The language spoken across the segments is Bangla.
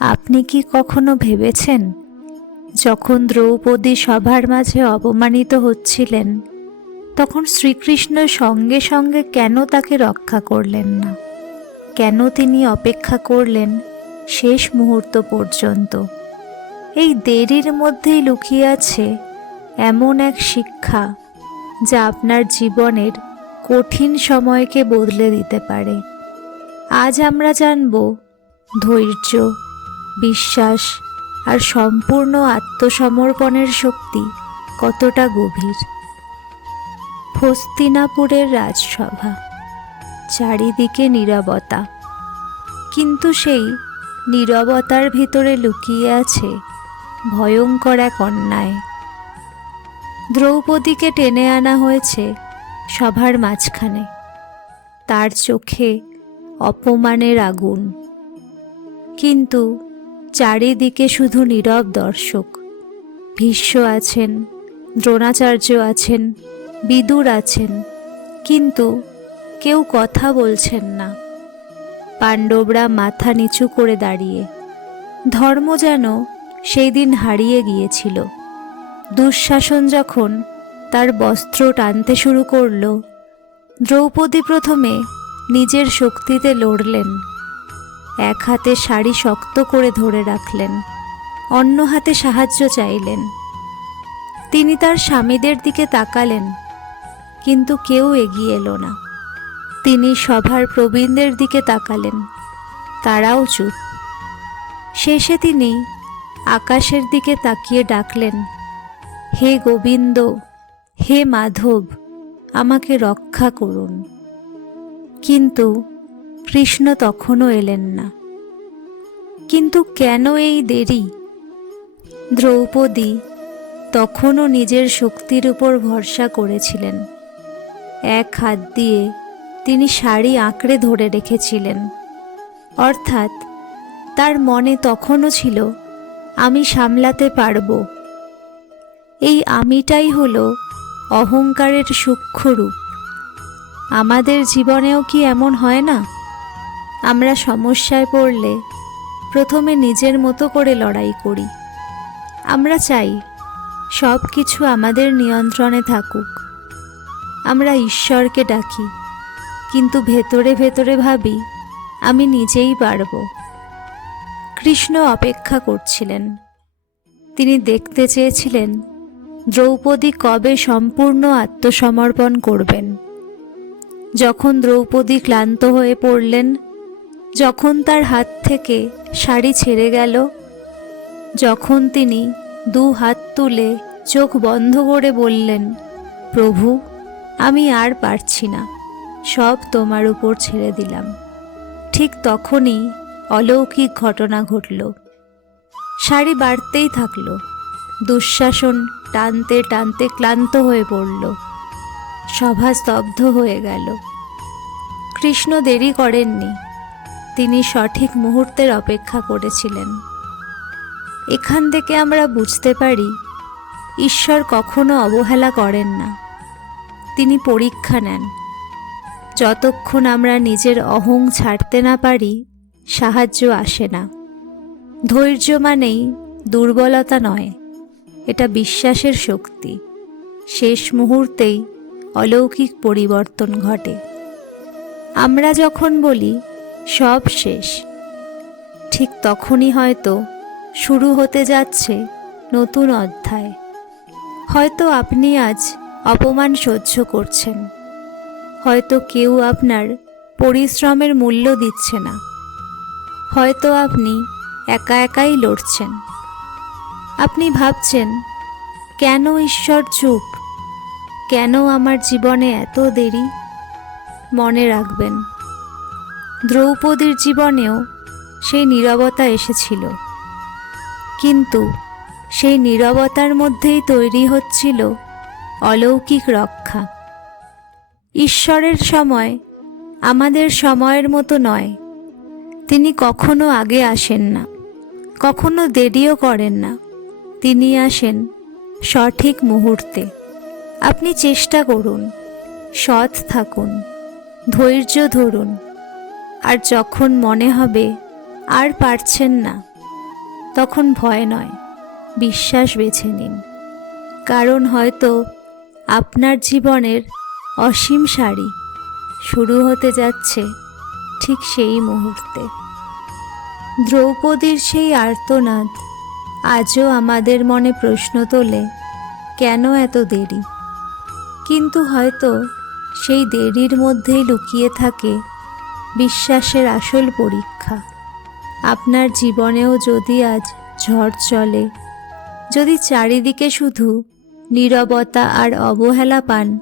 আপনি কি কখনো ভেবেছেন, যখন দ্রৌপদী সভার মাঝে অপমানিত হচ্ছিলেন, তখন শ্রীকৃষ্ণ সঙ্গে সঙ্গে কেন তাকে রক্ষা করলেন না? কেন তিনি অপেক্ষা করলেন শেষ মুহূর্ত পর্যন্ত? এই দেরির মধ্যেই লুকিয়ে আছে এমন এক শিক্ষা, যা আপনার জীবনের কঠিন সময়কে বদলে দিতে পারে। আজ আমরা জানব ধৈর্য, বিশ্বাস আর সম্পূর্ণ আত্মসমর্পণের শক্তি কতটা গভীর। হস্তিনাপুরের রাজসভা, চারিদিকে নীরবতা, কিন্তু সেই নীরবতার ভিতরে লুকিয়ে আছে ভয়ঙ্কর এক অন্যায়। দ্রৌপদীকে টেনে আনা হয়েছে সভার মাঝখানে, তার চোখে অপমানের আগুন, কিন্তু চারিদিকে শুধু নীরব দর্শক। ভীষ্ম আছেন, দ্রোণাচার্য আছেন, বিদুর আছেন, কিন্তু কেউ কথা বলছেন না। পাণ্ডবরা মাথা নিচু করে দাঁড়িয়ে। ধর্ম যেন সেই দিন হারিয়ে গিয়েছিল। দুঃশাসন যখন তার বস্ত্র টানতে শুরু করল, দ্রৌপদী প্রথমে নিজের শক্তিতে লড়লেন। এক হাতে শাড়ি শক্ত করে ধরে রাখলেন, অন্য হাতে সাহায্য চাইলেন। তিনি তার স্বামীদের দিকে তাকালেন, কিন্তু কেউ এগিয়ে এলো না। তিনি সভার প্রবীণদের দিকে তাকালেন, তারাও চুপ। শেষে তিনি আকাশের দিকে তাকিয়ে ডাকলেন, হে গোবিন্দ, হে মাধব, আমাকে রক্ষা করুন। কিন্তু কৃষ্ণ তখনও এলেন না। কিন্তু কেন এই দেরি? দ্রৌপদী তখনও নিজের শক্তির উপর ভরসা করেছিলেন। এক হাত দিয়ে তিনি শাড়ি আঁকড়ে ধরে রেখেছিলেন। অর্থাৎ তার মনে তখনও ছিল, আমি সামলাতে পারব। এই আমিটাই হলো অহংকারের সূক্ষ্ম রূপ। আমাদের জীবনেও কি এমন হয় না? আমরা সমস্যায় পড়লে প্রথমে নিজের মতো করে লড়াই করি। আমরা চাই সব কিছু আমাদের নিয়ন্ত্রণে থাকুক। আমরা ঈশ্বরকে ডাকি, কিন্তু ভেতরে ভেতরে ভাবি, আমি নিজেই পারব। কৃষ্ণ অপেক্ষা করছিলেন। তিনি দেখতে চেয়েছিলেন দ্রৌপদী কবে সম্পূর্ণ আত্মসমর্পণ করবেন। যখন দ্রৌপদী ক্লান্ত হয়ে পড়লেন, যখন তার হাত থেকে শাড়ি ছেড়ে গেল, যখন তিনি দু হাত তুলে চোখ বন্ধ করে বললেন, প্রভু, আমি আর পারছি না, সব তোমার উপর ছেড়ে দিলাম, ঠিক তখনই অলৌকিক ঘটনা ঘটল। শাড়ি বাড়তেই থাকল। দুঃশাসন টানতে টানতে ক্লান্ত হয়ে পড়ল। সভা স্তব্ধ হয়ে গেল। কৃষ্ণ দেরি করেননি। তিনি সঠিক মুহূর্তের অপেক্ষা করেছিলেন। এখান থেকে আমরা বুঝতে পারি, ঈশ্বর কখনো অবহেলা করেন না। তিনি পরীক্ষা নেন। যতক্ষণ আমরা নিজের অহং ছাড়তে না পারি, সাহায্য আসে না। ধৈর্য মানেই দুর্বলতা নয়, এটা বিশ্বাসের শক্তি। শেষ মুহূর্তেই অলৌকিক পরিবর্তন ঘটে। আমরা যখন বলি সব শেষ, ঠিক তখনই হয়তো শুরু হতে যাচ্ছে নতুন অধ্যায়। হয়তো আপনি আজ অপমান সহ্য করছেন। হয়তো কেউ আপনার পরিশ্রমের মূল্য দিচ্ছে না। হয়তো আপনি একা একাই লড়ছেন। আপনি ভাবছেন, কেন ঈশ্বর চুপ? কেন আমার জীবনে এত দেরি? মনে রাখবেন, দ্রৌপদীর জীবনেও সেই নীরবতা এসেছিল, কিন্তু সেই নীরবতার মধ্যেই তৈরি হচ্ছিল অলৌকিক রক্ষা। ঈশ্বরের সময় আমাদের সময়ের মতো নয়। তিনি কখনো আগে আসেন না, কখনো দেরিও করেন না। তিনি আসেন সঠিক মুহূর্তে। আপনি চেষ্টা করুন, সৎ থাকুন, ধৈর্য ধরুন, আর যখন মনে হবে আর পারছেন না, তখন ভয় নয়, বিশ্বাস বেছে নিন। কারণ হয়তো আপনার জীবনের অসীম সারি শুরু হতে যাচ্ছে ঠিক সেই মুহূর্তে। দ্রৌপদীর সেই আর্তনাদ আজও আমাদের মনে প্রশ্ন তোলে, কেন এত দেরি? কিন্তু হয়তো সেই দেরির মধ্যেই লুকিয়ে থাকে বিশ্বাসের আসল পরীক্ষা। আপনার জীবনেও যদি আজ ঝড় চলে, যদি চারিদিকে শুধু নীরবতা আর অবহেলা পান,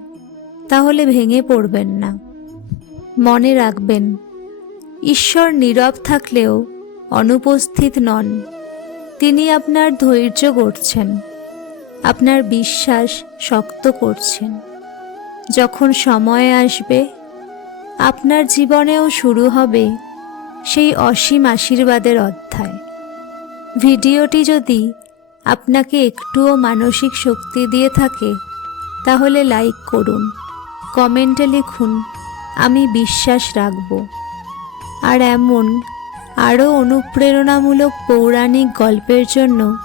তাহলে ভেঙে পড়বেন না। মনে রাখবেন, ঈশ্বর নীরব থাকলেও অনুপস্থিত নন। তিনি আপনার ধৈর্য গড়ছেন, আপনার বিশ্বাস শক্ত করছেন। যখন সময় আসবে, আপনার জীবনেও শুরু হবে সেই অসীম আশীর্বাদের অধ্যায়। ভিডিওটি যদি আপনাকে একটুও মানসিক শক্তি দিয়ে থাকে, তাহলে লাইক করুন, কমেন্টে লিখুন আমি বিশ্বাস রাখব। আর এমন আরও অনুপ্রেরণামূলক পৌরাণিক গল্পের জন্য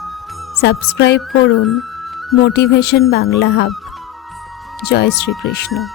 সাবস্ক্রাইব করুন মোটিভেশন বাংলা হাব। জয় শ্রীকৃষ্ণ।